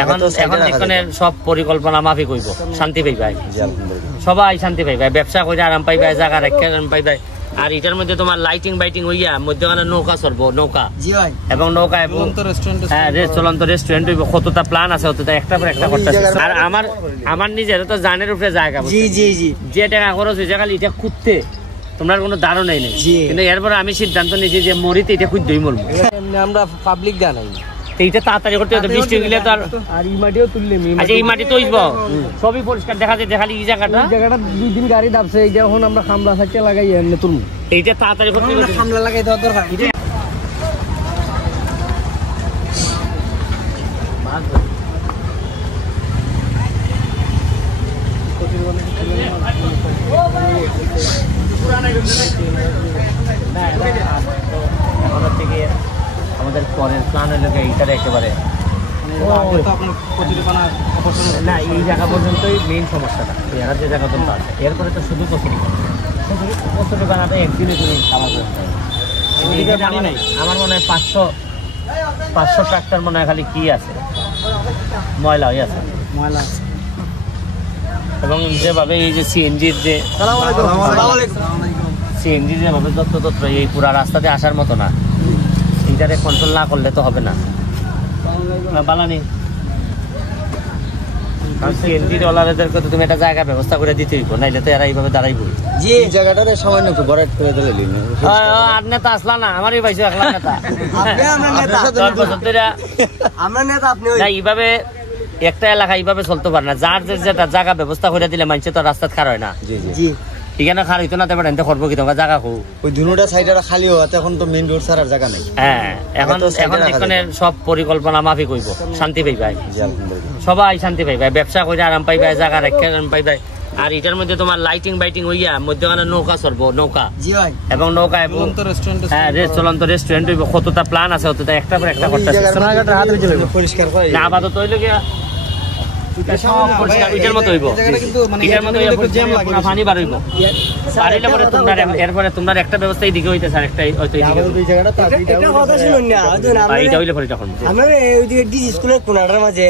এখন এখানের সব পরিকল্পনা মাফিক হইব, শান্তি পাইবাই, সবাই শান্তি পাইবাই, ব্যবসা করে আরাম পাইবাই, জায়গা রেখে আরাম পাইবাই। আর এটার মধ্যে তোমার লাইটিং বাইটিং হইয়া মধ্যখানে নৌকা চলবো, নৌকা এবং নৌকা চলন্ত রেস্টুরেন্ট হইব। কতটা প্ল্যান আছে, অতটা একটা পর একটা করতেছে। আর আমার নিজের তো জানের উপরে জায়গা, যে টাকা খরচ হয়েছে খালি এটা খুঁজতে তোমার কোনো ধারণাই নেই। কিন্তু এরপরে আমি সিদ্ধান্ত নিয়েছি যে মরিতে এটা খুঁজতেই মরবো। আমরা পাবলিক জানাই এইটা তাড়াতাড়ি করতে হবে, বৃষ্টি গেলে তো আর এই মাটিও তুললে। আচ্ছা, এই মাটি তো সবই পরিষ্কার দেখা যায়, খালি এই জায়গাটা 2 দিন গাড়ি দাবছে। এই যখন আমরা খামলা সাইডে লাগাই এমনি তুলবো, এইটা তাড়াতাড়ি করতে হবে, খামলা লাগাই দেওয়া দরকার। আমাদের পরের প্ল্যান হলো এইটার একেবারে না, এই জায়গা পর্যন্তই মেইন সমস্যাটা। এরা যে জায়গা পর্যন্ত আছে, এরপরে তো শুধু কচুরি বানাতে একদিনে তুমি খাওয়া করতে হবে। আমার মনে হয় 500 ট্রাক্টর মনে হয় খালি কি আছে, ময়লা হয়ে আছে, ময়লা। এবং যেভাবে এই যে সিএনজির যেভাবে যত্র এই পুরা রাস্তাতে আসার মতো না, এইটারে কন্ট্রোল না করলে তো হবে না। বালানি সিএনজির ওলারদেরকে তো তুমি একটা জায়গা ব্যবস্থা করে দিতে হইব, নাইলে তো এরা এইভাবে দাঁড়াইবো। যে জায়গাটারে সামান্য একটু বড় করে দিলে আর নেতা আসলা না, আমারই পাইছো একলা নেতা। আমরা নেতা, আপনি এইভাবে একটা এলাকা এইভাবে চলতে পারে না। যার যেটা জায়গা ব্যবস্থা করে দিলে মানুষ তো রাস্তা খার হয় না। এখানে খার হইতো না, তবে করবো কি তোমার জায়গা খুব ওই দুটা সাইড খালি হওয়াতে এখন তো মেইন রোড ছাড়ার জায়গা নেই। হ্যাঁ, এখন এখানের সব পরিকল্পনা মাফিক হইব, শান্তি পাইবাই, সবাই শান্তি পাইবাই, ব্যবসা করে আরাম পাইবাই, জায়গা রেখে আরাম পাইবাই। আর এটার মধ্যে তোমার লাইটিং বাইটিং হইয়া মধ্যখানে নৌকা চলবো, নৌকা এবং নৌকা চলন্ত রেস্টুরেন্ট হইব। কতটা প্ল্যান আছে, অতটা একটা পর একটা করতেছে। না আপাতত হইল গিয়া এরপরে তোমরা একটা ব্যবস্থা এইদিকে হইতেছে, আর একটা মাঝে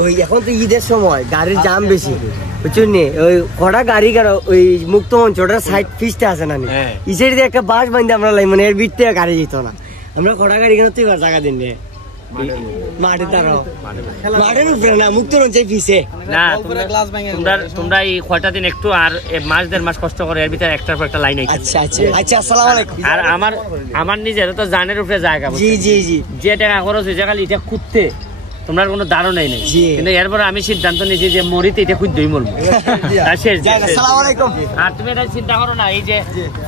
ওই এখন তো ঈদের সময় গাড়ির জাম বেশি, বুঝছেন? ওই কটা গাড়ি ওই মুক্ত মঞ্চটা সাইড ফিসটা আছে না, এই সাইডে একটা বাস বান্ধে আমরা লাই, মানে এর ভিতরে গাড়ি যেত না। আমরা কটা গাড়ি কেন তুই জায়গা দিন তোমরা এই কয়টা দিন একটু আর মাস 1.5 মাস কষ্ট করে এর ভিতরে একটার পর একটা লাইন আছে। আর আমার নিজের তো জানের উপরে জায়গা, যে টাকা খরচ হয়েছে খালি এটা খুঁজতে তোমরা কোনো ধারণাই নেই। কিন্তু এরপরে আমি সিদ্ধান্ত নিয়েছি যে মরিতে এটা খুঁজতেই মরবো। আর তুমি এটা চিন্তা করো না, এই যে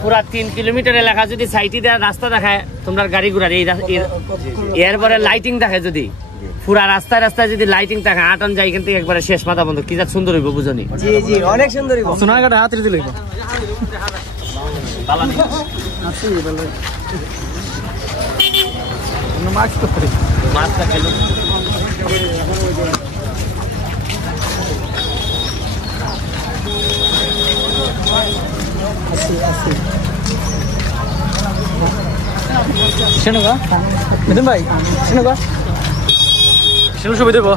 পুরা 3 কিলোমিটার এলাকা যদি সাইডে দেওয়া রাস্তা দেখায় তোমার গাড়ি ঘোড়ার, এরপরে লাইটিং দেখে, যদি পুরা রাস্তায় রাস্তায় যদি লাইটিং থাকে, আটন যায় এখান থেকে একবারে শেষ মাথা বন্ধ, কি যা সুন্দর হইব বুঝনি? অনেক সুন্দর হইব। সোনারঘাটে হাত দিলে ভাই ছবি দেবো।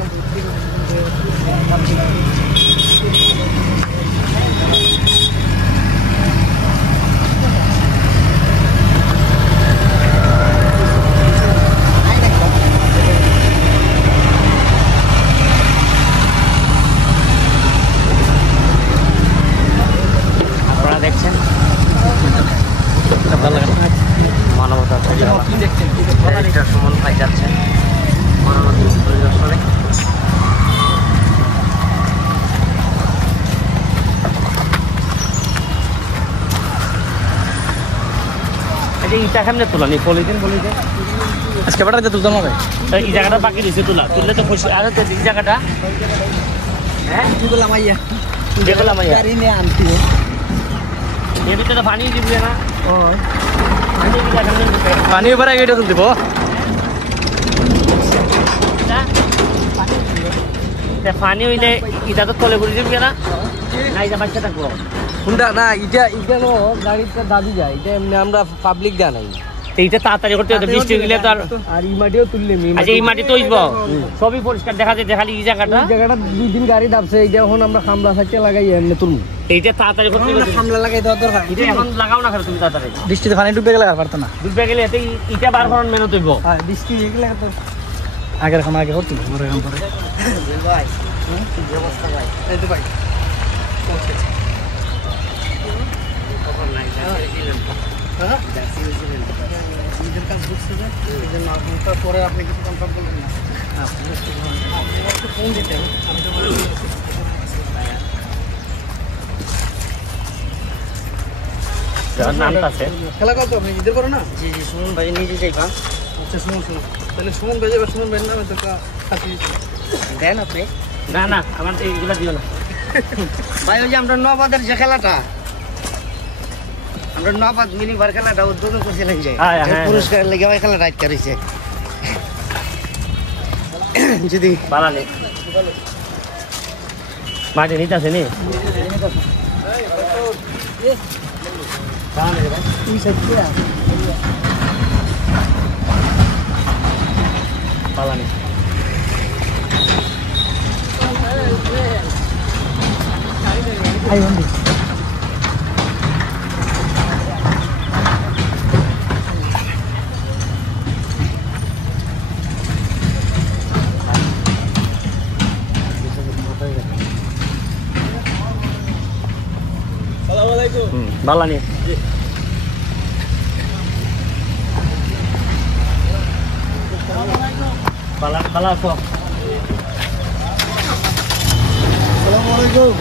আপনারা দেখছেন মানবতা সুমন ভাই যাচ্ছেন পরিদর্শনে। ইটা কেমনে তোলা নি পলিথিন আজকে বাটাতে তুলতে হবে। এই জায়গাটা বাকি দিয়েছে তুললে তো খুশি। আর এই জায়গাটা হ্যাঁ এর ভিতরে পানি দিবে না, পানি উপরে গেটে তুলতে পানি হইলে ইটা তো তলে পড়ে যাবে না, এটা বাচ্চা থাকবো কোনটা না, এটা গাড়িটা দাবি যায়, এটা এমনি আমরা পাবলিক জানাই। এইটা তাড়াতাড়ি করতে হবে, বৃষ্টি গেলে তো আর এই মাটিও তুললে আচ্ছা এই মাটি তো হইব সবই পরিষ্কার দেখা যায়, খালি এই জায়গাটা জায়গাটা 2 দিন গাড়ি দাবছে, এইটা এখন আমরা খামলা সাইতে লাগাই এমনি তুলবো। এইটা তাড়াতাড়ি করতে হবে, খামলা লাগাই দেওয়া দরকার। এটা এখন লাগাও না তুমি তাড়াতাড়ি, বৃষ্টিতে পানি ডুবে গেলে আর পারতো না, ডুবে গেলে এতে ইটা বার করার মেহনত হইব। হ্যাঁ বৃষ্টি হয়ে গেলে তো আগের খাম আগে করতে মরে কাম করে ভাই। ব্যবস্থা ভাই এই তো ভাই পরে আপনি কিছু কনফার্ম করবেন না, ফোন দিতে নামটা আছে খেলা কত আপনি ঈদের করো না? জি জি সুমন ভাই নিজে যাইবা। আচ্ছা সুমন তাহলে সুমন ভাই যাবে, সুমন ভাই নামে তো খাসি দেন আপনি। না না আমার এইগুলা দিও না ভাই। ওই যে আমরা নবাদের যে খেলাটা, আমরা নবাদ মিনি বার খেলাটা উদ্বোধন করছিলাম, যে পুরস্কার লেগে ওই খেলাটা আটকে রয়েছে। যদি বানালে মাটি নিতে আছে নি পালানি বালানি বালা বালা তো আসসালামু আলাইকুম।